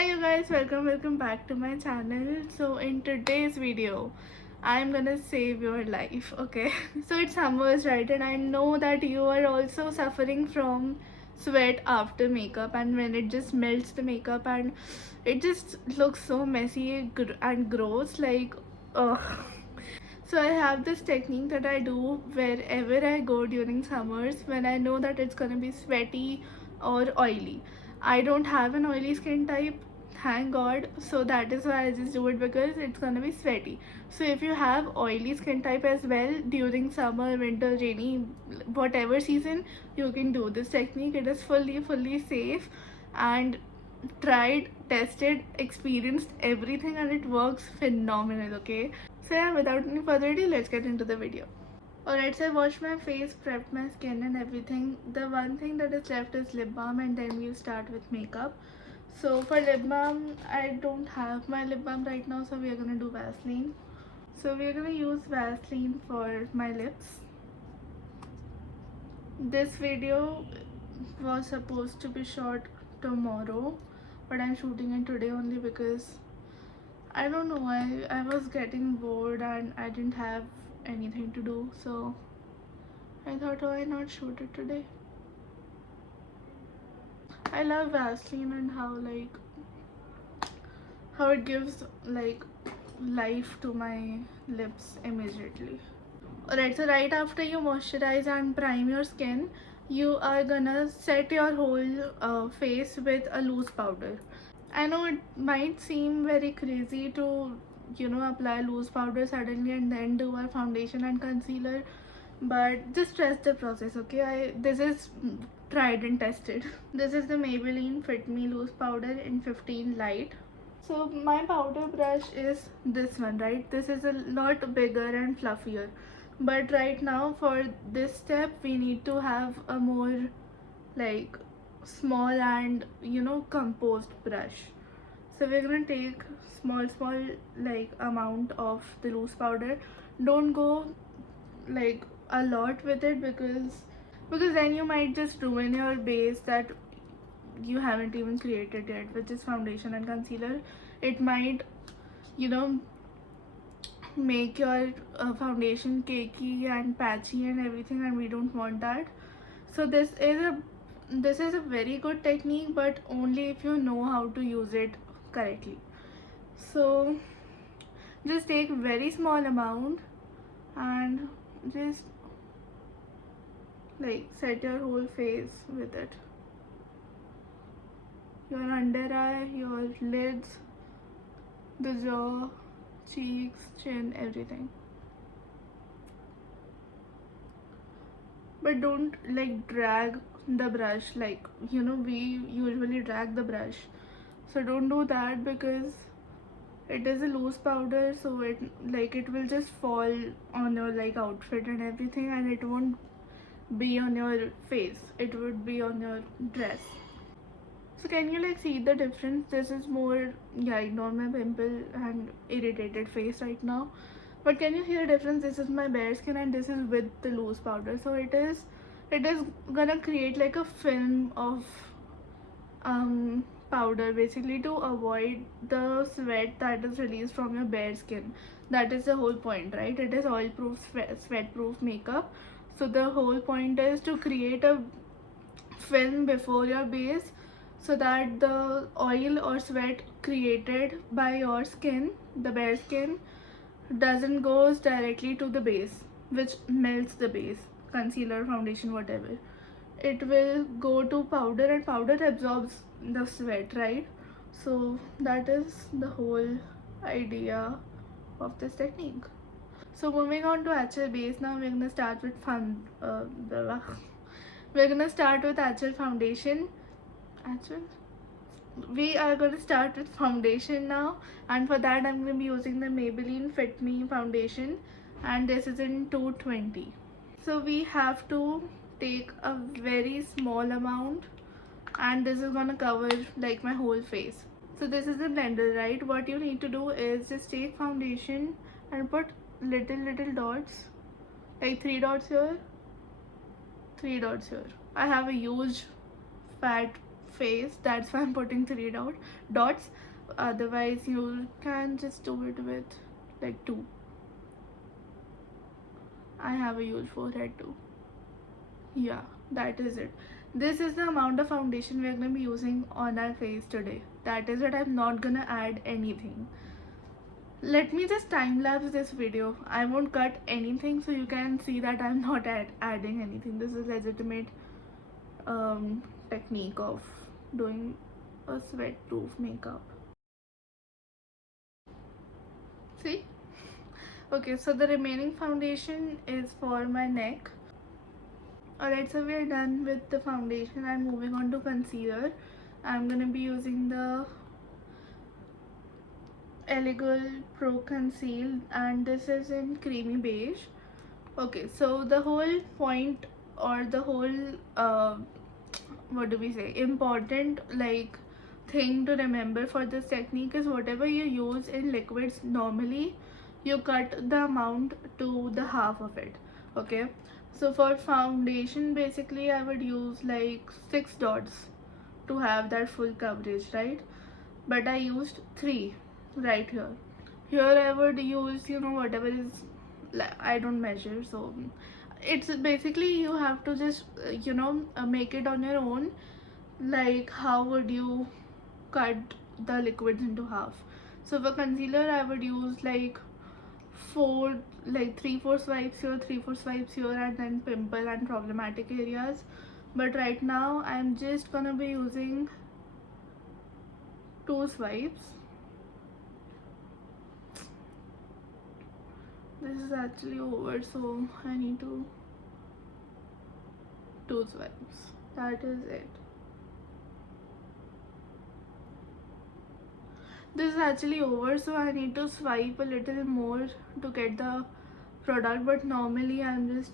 Hi you guys, welcome back to my channel. So in today's video I'm gonna save your life, okay? So it's summers, right? And I know that you are also suffering from sweat after makeup, and when it just melts the makeup and it just looks so messy and gross, like so I have this technique that I do wherever I go during summers when I know that it's gonna be sweaty or oily. I don't have an oily skin type, thank god, so that is why I just do it, because it's gonna be sweaty. So if you have oily skin type as well during summer, winter, rainy, whatever season, you can do this technique. It is fully safe and tried, tested, experienced everything, and it works phenomenal, okay? So yeah, without any further ado, let's get into the video. Alright, so I washed my face, prepped my skin and everything. The one thing that is left is lip balm, and then we'll start with makeup. So for lip balm, I don't have my lip balm right now, so we are gonna do Vaseline. So we are gonna use Vaseline for my lips. This video was supposed to be shot tomorrow, but I'm shooting it today only because I don't know, I was getting bored and I didn't have anything to do, so I thought, why not shoot it today. I love Vaseline and how it gives like life to my lips immediately. Alright, so right after you moisturize and prime your skin, you are gonna set your whole face with a loose powder. I know it might seem very crazy to, apply loose powder suddenly and then do our foundation and concealer, but just trust the process, okay? This is tried and tested. This is the Maybelline Fit Me loose powder in 15 light. So my powder brush is this one, right? This is a lot bigger and fluffier, but right now for this step we need to have a more like small and composed brush. So we're gonna take small like amount of the loose powder. Don't go like a lot with it, because then you might just ruin your base that you haven't even created yet, which is foundation and concealer. It might you know make your foundation cakey and patchy and everything, and we don't want that. So this is a very good technique, but only if you know how to use it correctly. So just take very small amount and just like set your whole face with it. Your under eye, your lids, the jaw, cheeks, chin, everything. But don't like drag the brush, like we usually drag the brush. So don't do that, because it is a loose powder, so it will just fall on your like outfit and everything, and it won't be on your face, it would be on your dress. So can you like see the difference? This is more, yeah, ignore my pimple and irritated face right now, but can you see the difference? This is my bare skin and this is with the loose powder. So it is gonna create like a film of powder, basically, to avoid the sweat that is released from your bare skin. That is the whole point, right? It is oil proof, sweat proof makeup. So the whole point is to create a film before your base, so that the oil or sweat created by your skin, the bare skin, doesn't goes directly to the base, which melts the base, concealer, foundation, whatever. It will go to powder, and powder absorbs the sweat, right? So that is the whole idea of this technique. So moving on to actual base now, we're gonna start with we're gonna start with actual foundation. Actual We are going to start with foundation now, and for that I'm going to be using the Maybelline Fit Me Foundation, and this is in 220. So we have to take a very small amount, and this is going to cover like my whole face. So this is the blender, right? What you need to do is just take foundation and put little dots, like 3 dots here, 3 dots here. I have a huge fat face, that's why I'm putting dots. Otherwise you can just do it with like two. I have a huge forehead too. Yeah, that is it. This is the amount of foundation we're gonna be using on our face today. That is it. I'm not gonna add anything. Let me just time lapse this video. I won't cut anything so you can see that I'm not adding anything. This is legitimate technique of doing a sweat proof makeup. See? Okay, so the remaining foundation is for my neck. Alright, so we are done with the foundation. I'm moving on to concealer. I'm gonna be using the Elegant Pro Conceal, and this is in creamy beige. Okay, so the whole point, or the whole what do we say, important like thing to remember for this technique is whatever you use in liquids normally, you cut the amount to the half of it. Okay, so for foundation basically I would use like 6 dots to have that full coverage, right? But I used 3 right here. Here I would use, you know, whatever is, I don't measure, so it's basically you have to just make it on your own. Like how would you cut the liquids into half? So for concealer I would use like 4, like 3-4 swipes here, 3-4 swipes here, and then pimple and problematic areas. But right now I'm just gonna be using 2 swipes. This is actually over, so I need to 2 swipes. That is it. This is actually over, so I need to swipe a little more to get the product, but normally I'm just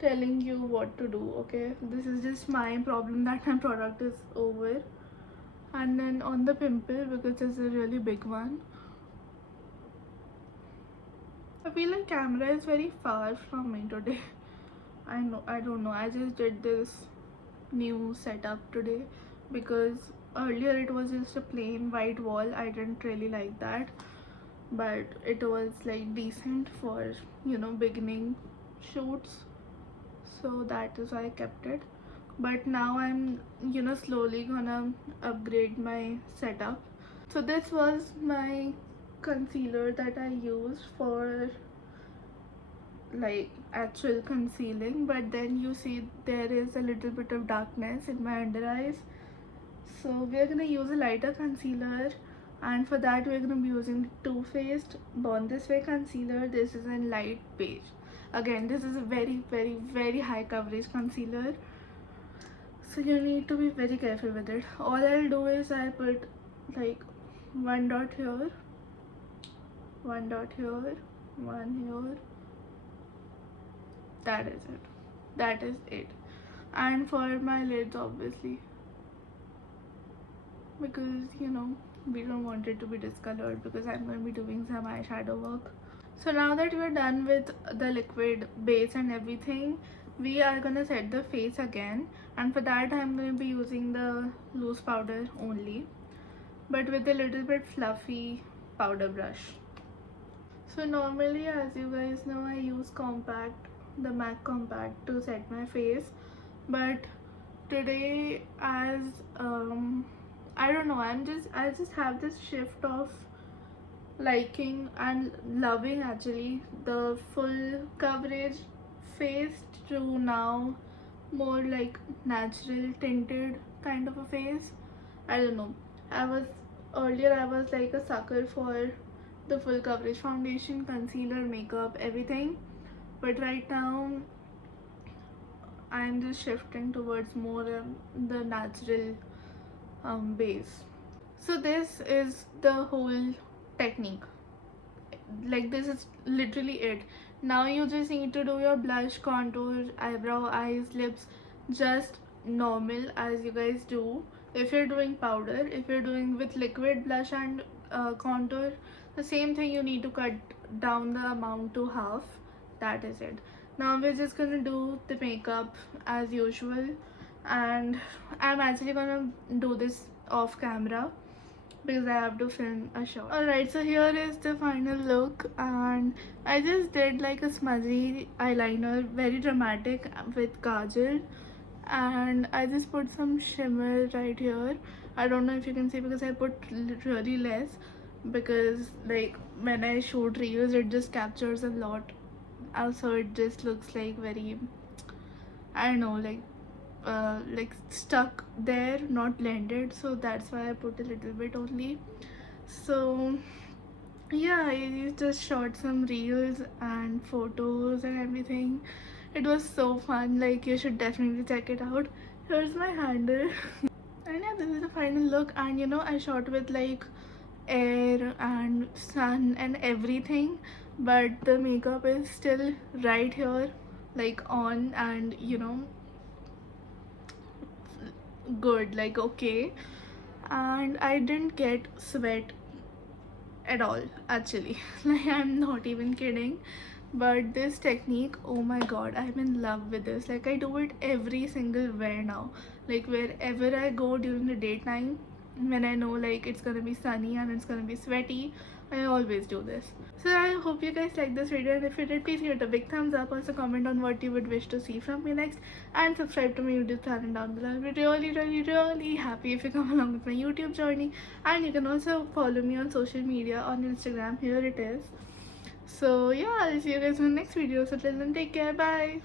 telling you what to do. Okay, this is just my problem that my product is over. And then on the pimple, because it's a really big one, I feel like camera is very far from me today. I don't know, I just did this new setup today because earlier it was just a plain white wall. I didn't really like that, but it was like decent for, you know, beginning shoots, so that is why I kept it. But now I'm, you know, slowly gonna upgrade my setup. So this was my concealer that I used for like actual concealing, but then you see there is a little bit of darkness in my under eyes, so we're gonna use a lighter concealer, and for that we're gonna be using Too Faced Born This Way concealer. This is in light beige. Again, this is a very high coverage concealer, so you need to be very careful with it. All I'll do is I put like 1 dot here, 1 dot here, 1 here. That is it. That is it. And for my lids, obviously, because you know we don't want it to be discolored, because I'm going to be doing some eyeshadow work. So now that we're done with the liquid base and everything, we are gonna set the face again, and for that I'm going to be using the loose powder only, but with a little bit fluffy powder brush. So normally, as you guys know, I use compact, the MAC compact, to set my face, but today, as I don't know, I just have this shift of liking and loving actually the full coverage face to now more like natural tinted kind of a face. I don't know, I was earlier I was like a sucker for the full coverage foundation, concealer, makeup, everything, but right now I'm just shifting towards more the natural base. So this is the whole technique. Like this is literally it. Now you just need to do your blush, contour, eyebrow, eyes, lips, just normal as you guys do. If you're doing powder, if you're doing with liquid blush and contour, the same thing, you need to cut down the amount to half. That is it. Now we're just gonna do the makeup as usual. and I'm actually gonna do this off camera because I have to film a shot. Alright, so here is the final look, and I just did like a smudgy eyeliner, very dramatic with kajal, and I just put some shimmer right here. I don't know if you can see because I put really less, because like when I shoot reels it just captures a lot, also it just looks like very, I don't know, like stuck there, not blended, so that's why I put a little bit only. So yeah, I just shot some reels and photos and everything. It was so fun, like you should definitely check it out. Here's my handle. And yeah, this is the final look, and you know, I shot with like air and sun and everything, but the makeup is still right here, like on, and you know, good, like okay. And I didn't get sweat at all actually. Like I'm not even kidding. But this technique, oh my god, I'm in love with this. Like I do it every single wear now, like wherever I go during the daytime, when I know like it's gonna be sunny and it's gonna be sweaty, I always do this. So I hope you guys like this video, and if you did, please give it a big thumbs up. Also comment on what you would wish to see from me next, and subscribe to my YouTube channel down below. I'll be really really happy if you come along with my YouTube journey. And you can also follow me on social media on Instagram. Here it is. So yeah, I'll see you guys in the next video. So till then, take care, bye.